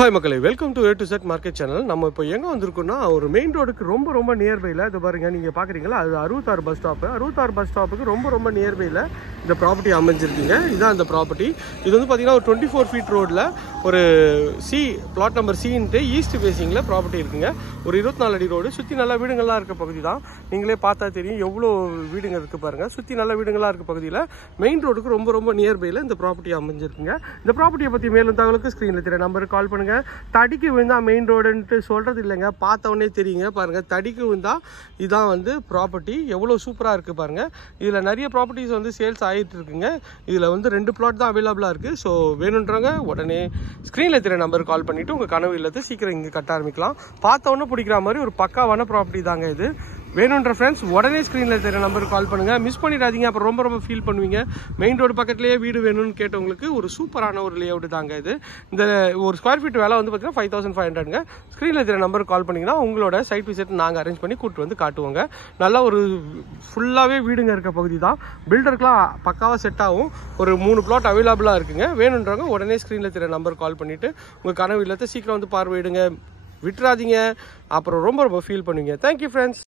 Hi மக்களே, welcome to A to Z market channel. நம்ம இப்போ எங்கே வந்திருக்கோம்னா, ஒரு மெயின் ரோடுக்கு ரொம்ப நியர்பையில் இது பாருங்கள். நீங்கள் பார்க்குறீங்களா, அது 66 பஸ் ஸ்டாப்பு. 66 பஸ் ஸ்டாப்புக்கு ரொம்ப நியர்பையில் இந்த ப்ராப்பர்ட்டி அமைஞ்சிருக்குங்க. இதுதான் இந்த ப்ராப்பர்ட்டி. இது வந்து பார்த்தீங்கன்னா ஒரு 24 ஃபீட் ரோடில் ஒரு பிளாட் நம்பர் சின்ட்டு ஈஸ்ட் ஃபேஸிங்கில் ப்ராப்பர்ட்டி இருக்குங்க. ஒரு 24 அடி ரோடு, சுற்றி நல்ல வீடுங்கள்லாம் இருக்க பகுதி தான். நீங்களே பார்த்தா தெரியும் எவ்வளோ வீடுங்க இருக்குது பாருங்கள். சுற்றி நல்ல வீடுங்கள்லாம் இருக்க பகுதியில் மெயின் ரோடுக்கு ரொம்ப நியர்பையில் இந்த ப்ராப்பர்ட்டி அமைஞ்சிருக்குங்க. இந்த ப்ராப்பர்ட்டியை பற்றி மேலும் தகவலுக்கு ஸ்க்ரீனில் தெரிய நம்பருக்கு கால் பண்ணுங்கள். தடிக்கு விழுந்தா மெயின் ரோடுன்ட்டு சொல்கிறது இல்லைங்க, பார்த்தவொடனே தெரியுங்க. பாருங்கள், தடிக்கு விழுந்தா இதான் வந்து ப்ராப்பர்ட்டி. எவ்வளோ சூப்பராக இருக்குது பாருங்கள். இதில் நிறைய ப்ராப்பர்ட்டிஸ் வந்து சேல்ஸ் ஆகிட்டு இருக்குங்க. இதில் வந்து 2 பிளாட் தான் அவைலபிளாக இருக்குது. ஸோ வேணுன்றவங்க உடனே ஸ்க்ரீனில் தெரிய நம்பருக்கு கால் பண்ணிவிட்டு உங்கள் கனவு இல்லத்தை சீக்கிரம் இங்கே கட்ட ஆரம்பிக்கலாம். பார்த்தவொன்னே பிடிக்கிற மாதிரி ஒரு பக்காவான ப்ராப்பர்ட்டி தாங்க இது. வேணுன்ற ஃப்ரெண்ட்ஸ் உடனே ஸ்க்ரீனில் தெரிய நம்பருக்கு கால் பண்ணுங்கள். மிஸ் பண்ணிடாதீங்க, அப்புறம் ரொம்ப ஃபீல் பண்ணுவீங்க. மெயின் ரோடு பக்கத்துலேயே வீடு வேணும்னு கேட்டவங்களுக்கு ஒரு சூப்பரான ஒரு லேஅவுட் தாங்க இது. இந்த ஒரு ஸ்கொயர் ஃபீட் வேலை வந்து பார்த்தீங்கன்னா 5500ங்க. ஸ்க்ரீனில் தெரிய நம்பருக்கு கால் பண்ணிங்கன்னா உங்களோட சைட் விசிட் நாங்கள் அரேஞ்ச் பண்ணி கூப்பிட்டு வந்து காட்டுவோங்க. நல்லா ஒரு ஃபுல்லாகவே வீடுங்க இருக்க பகுதி தான். பில்டருக்குலாம் பக்காவாக செட் ஆகும். ஒரு 3 பிளாட் அவைலபிளாக இருக்குங்க. வேணுன்றவங்க உடனே ஸ்க்ரீனில் தெரிய நம்பருக்கு கால் பண்ணிவிட்டு உங்கள் கனவு இல்லத்தை சீக்கிரம் வந்து பார்வையிடுங்க. விட்டுறாதீங்க, அப்புறம் ரொம்ப ஃபீல் பண்ணுவீங்க. Thank you friends.